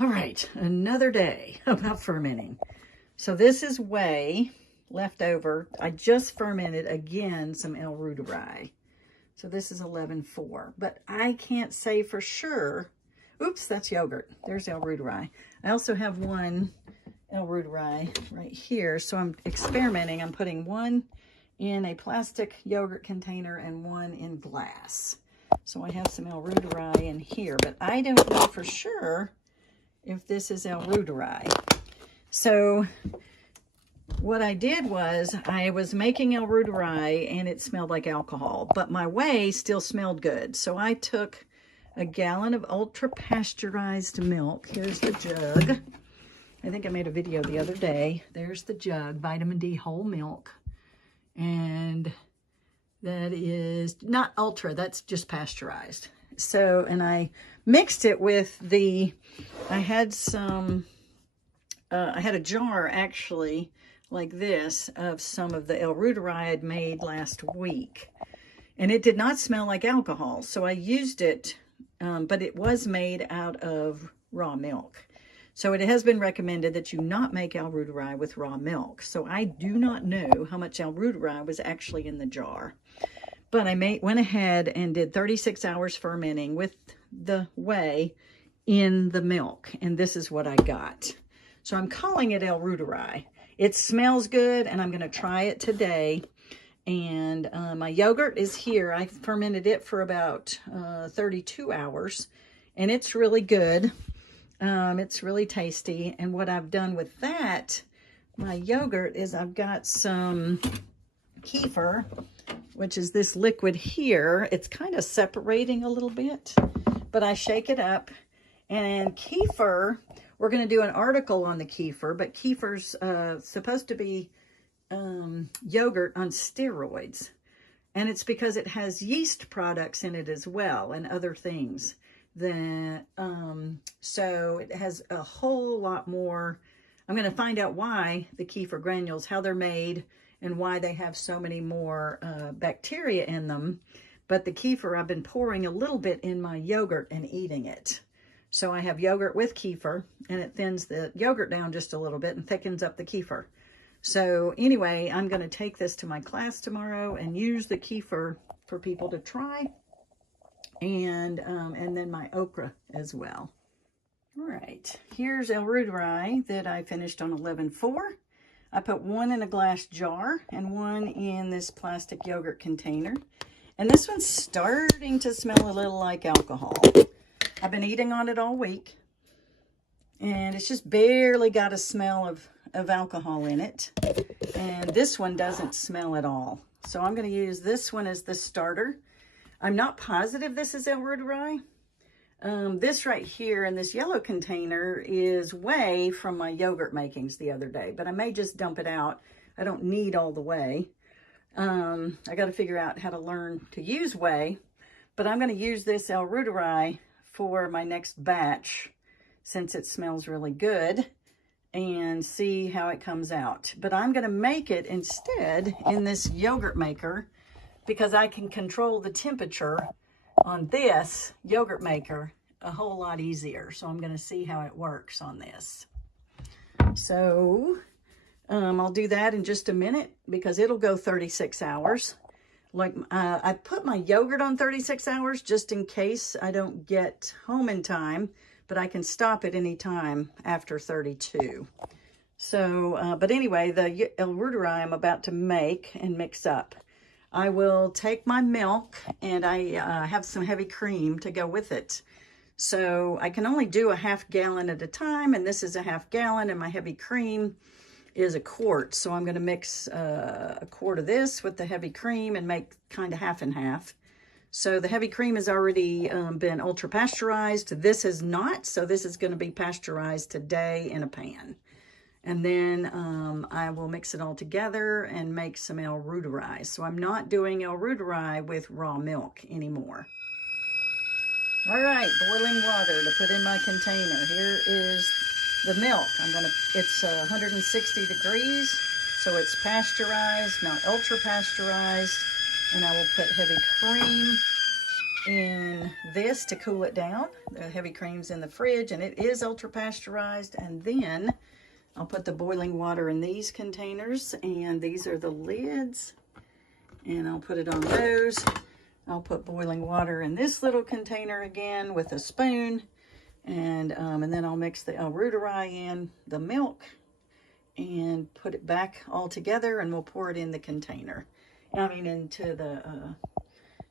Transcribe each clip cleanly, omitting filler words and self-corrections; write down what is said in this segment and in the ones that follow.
All right, another day about fermenting. So this is whey left over. I just fermented again some L.reuteri. So this is 11.4, but I can't say for sure. Oops, that's yogurt. There's L.reuteri. I also have one L.reuteri right here. So I'm experimenting. I'm putting one in a plastic yogurt container and one in glass. So I have some L.reuteri in here, but I don't know for sure if this is L.reuteri. So what I did was I was making L.reuteri and it smelled like alcohol, but my whey still smelled good. So I took a gallon of ultra pasteurized milk. Here's the jug. I think I made a video the other day. There's the jug, vitamin D whole milk. And that is not ultra, that's just pasteurized. So, and I mixed it with I had a jar actually like this of some of the L.reuteri I had made last week. And it did not smell like alcohol. So I used it, but it was made out of raw milk. So it has been recommended that you not make L.reuteri with raw milk. So I do not know how much L.reuteri was actually in the jar. But I went ahead and did 36 hours fermenting with the whey in the milk. And this is what I got. So I'm calling it L.reuteri. It smells good, and I'm going to try it today. And my yogurt is here. I fermented it for about 32 hours. And it's really good. It's really tasty. And what I've done with that, my yogurt, is I've got some kefir, which is this liquid here. It's kind of separating a little bit, but I shake it up. And kefir, we're going to do an article on the kefir, but kefir's supposed to be yogurt on steroids. And it's because it has yeast products in it as well and other things. So it has a whole lot more. I'm going to find out why the kefir granules, how they're made, and why they have so many more bacteria in them. But the kefir, I've been pouring a little bit in my yogurt and eating it. So I have yogurt with kefir, and it thins the yogurt down just a little bit and thickens up the kefir. So anyway, I'm going to take this to my class tomorrow and use the kefir for people to try. And then my okra as well. All right, here's L.reuteri that I finished on 11.4. I put one in a glass jar and one in this plastic yogurt container. And this one's starting to smell a little like alcohol. I've been eating on it all week. And it's just barely got a smell of alcohol in it. And this one doesn't smell at all. So I'm going to use this one as the starter. I'm not positive this is L.reuteri. This right here in this yellow container is whey from my yogurt makings the other day, but I may just dump it out. I don't need all the whey. I got to figure out how to learn to use whey, but I'm going to use this L.reuteri for my next batch since it smells really good and see how it comes out. But I'm going to make it instead in this yogurt maker because I can control the temperature on this yogurt maker a whole lot easier. So I'm going to see how it works on this. So I'll do that in just a minute because it'll go 36 hours. Like I put my yogurt on 36 hours just in case I don't get home in time, but I can stop at any time after 32. So, but anyway, the L.reuteri I'm about to make and mix up. I will take my milk and I have some heavy cream to go with it. So I can only do a half gallon at a time, and this is a half gallon, and my heavy cream is a quart. So I'm going to mix a quart of this with the heavy cream and make kind of half and half. So the heavy cream has already been ultra pasteurized. This is not, so this is going to be pasteurized today in a pan. And then I will mix it all together and make some L.reuteri. So I'm not doing L.reuteri with raw milk anymore. All right, boiling water to put in my container. Here is the milk. It's 160 degrees, so it's pasteurized, not ultra pasteurized. And I will put heavy cream in this to cool it down. The heavy cream's in the fridge, and it is ultra pasteurized. And then I'll put the boiling water in these containers, and these are the lids, and I'll put it on those. I'll put boiling water in this little container again with a spoon, and then I'll mix the L.reuteri in, the milk, and put it back all together, and we'll pour it in the container. Into the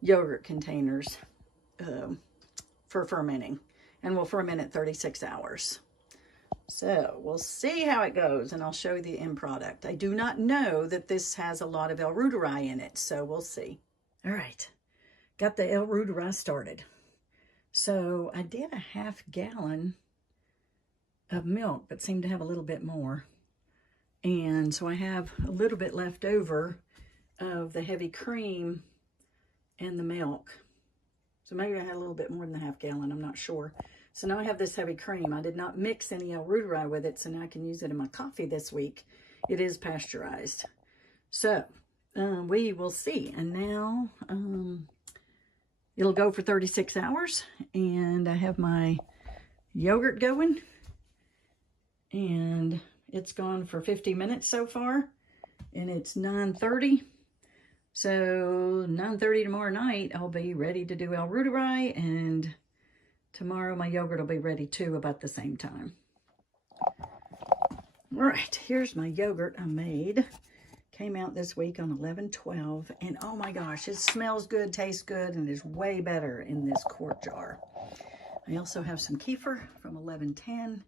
yogurt containers for fermenting, and we'll ferment it 36 hours. So we'll see how it goes, and I'll show you the end product. I do not know that this has a lot of L.reuteri in it, so we'll see. All right, got the L.reuteri started. So I did a 1/2 gallon of milk, but seemed to have a little bit more. And so I have a little bit left over of the heavy cream and the milk. So maybe I had a little bit more than the 1/2 gallon, I'm not sure. So now I have this heavy cream. I did not mix any L.reuteri with it, so now I can use it in my coffee this week. It is pasteurized. So we will see. And now it'll go for 36 hours. And I have my yogurt going. And it's gone for 50 minutes so far. And it's 9:30. So 9:30 tomorrow night, I'll be ready to do L.reuteri, and tomorrow my yogurt will be ready too about the same time. All right, here's my yogurt I made. Came out this week on 11/12, and oh my gosh, it smells good, tastes good, and is way better in this quart jar. I also have some kefir from 11/10,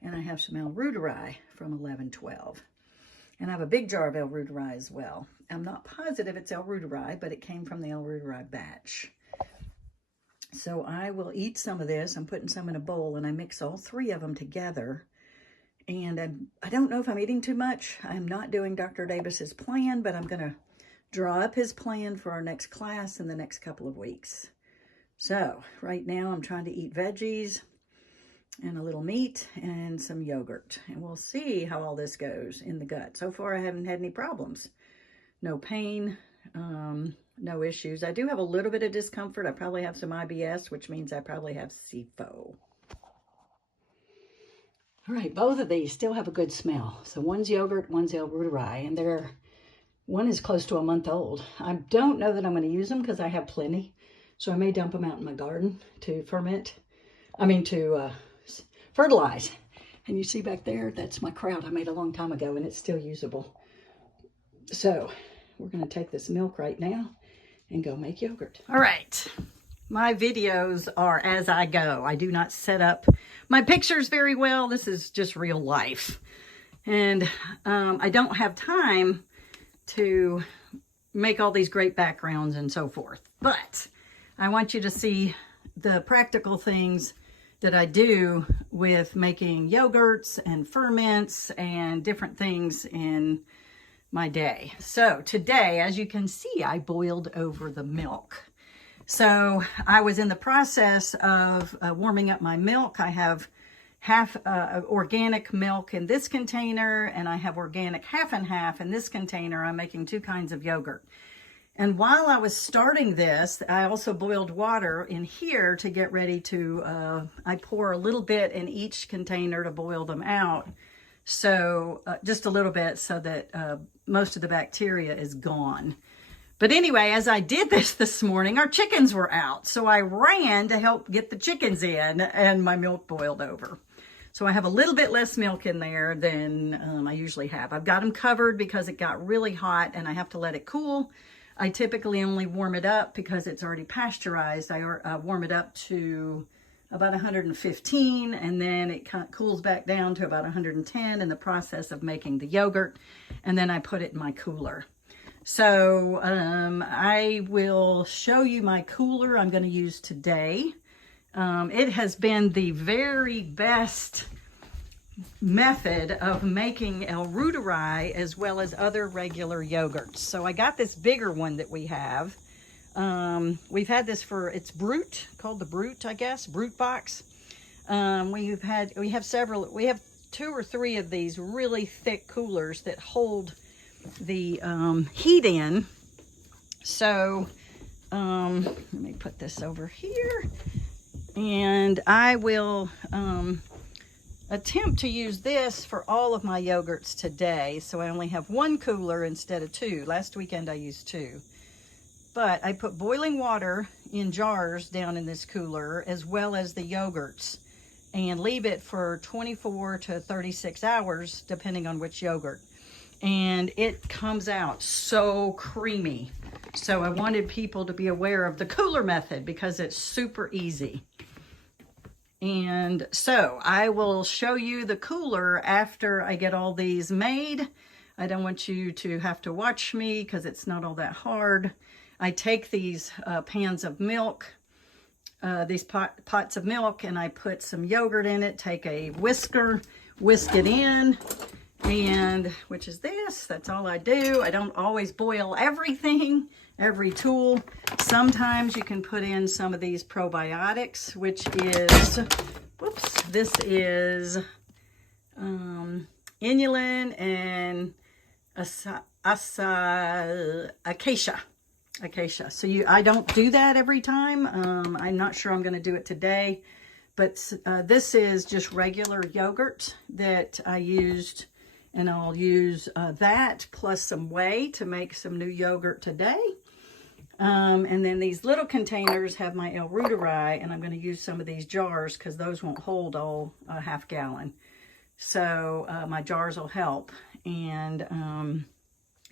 and I have some L.reuteri from 11/12. And I have a big jar of L.reuteri as well. I'm not positive it's L.reuteri, but it came from the L.reuteri batch. So I will eat some of this. I'm putting some in a bowl, and I mix all 3 of them together. And I don't know if I'm eating too much. I'm not doing Dr. Davis's plan, but I'm going to draw up his plan for our next class in the next couple of weeks. So right now I'm trying to eat veggies and a little meat and some yogurt. And we'll see how all this goes in the gut. So far, I haven't had any problems. No pain, no issues. I do have a little bit of discomfort. I probably have some IBS, which means I probably have SIFO. All right, both of these still have a good smell. So one's yogurt, one's L.reuteri, and one is close to a month old. I don't know that I'm going to use them because I have plenty. So I may dump them out in my garden to fertilize. And you see back there, that's my kraut I made a long time ago, and it's still usable. So we're going to take this milk right now and go make yogurt. All right. My videos are as I go. I do not set up my pictures very well. This is just real life. And I don't have time to make all these great backgrounds and so forth. But I want you to see the practical things that I do with making yogurts and ferments and different things in my day. So today, as you can see, I boiled over the milk. So I was in the process of warming up my milk. I have half organic milk in this container, and I have organic half and half in this container. I'm making 2 kinds of yogurt. And while I was starting this, I also boiled water in here to get ready to, I pour a little bit in each container to boil them out. So just a little bit so that most of the bacteria is gone. But anyway, as I did this morning, our chickens were out. So I ran to help get the chickens in, and my milk boiled over. So I have a little bit less milk in there than I usually have. I've got them covered because it got really hot and I have to let it cool. I typically only warm it up because it's already pasteurized. I warm it up to about 115, and then it kind of cools back down to about 110 in the process of making the yogurt, and then I put it in my cooler. So I will show you my cooler I'm going to use today. It has been the very best method of making L.reuteri as well as other regular yogurts. So I got this bigger one that we have. We've had this it's Brute, called the Brute, I guess, Brute box. We have 2 or 3 of these really thick coolers that hold the heat in. So Let me put this over here. And I will attempt to use this for all of my yogurts today. So I only have one cooler instead of two. Last weekend I used two. But I put boiling water in jars down in this cooler, as well as the yogurts, and leave it for 24 to 36 hours, depending on which yogurt. And it comes out so creamy. So I wanted people to be aware of the cooler method because it's super easy. And so I will show you the cooler after I get all these made. I don't want you to have to watch me because it's not all that hard. I take these pans of milk, these pots of milk, and I put some yogurt in it, take a whisker, whisk it in, and which is this. That's all I do. I don't always boil everything, every tool. Sometimes you can put in some of these probiotics, which is, whoops, this is inulin and acacia. So I don't do that every time. I'm not sure I'm going to do it today, but this is just regular yogurt that I used, and I'll use that plus some whey to make some new yogurt today. And then these little containers have my L.reuteri, and I'm going to use some of these jars because those won't hold all half gallon. So my jars will help. And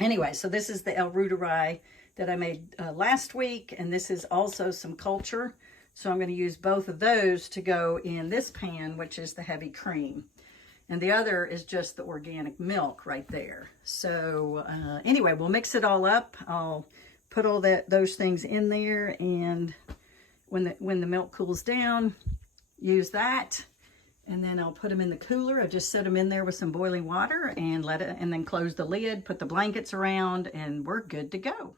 anyway, so this is the L.reuteri that I made last week, and this is also some culture. So I'm going to use both of those to go in this pan, which is the heavy cream. And the other is just the organic milk right there. So anyway, we'll mix it all up. I'll put all those things in there, and when the milk cools down, use that, and then I'll put them in the cooler. I just set them in there with some boiling water and and then close the lid, put the blankets around, and we're good to go.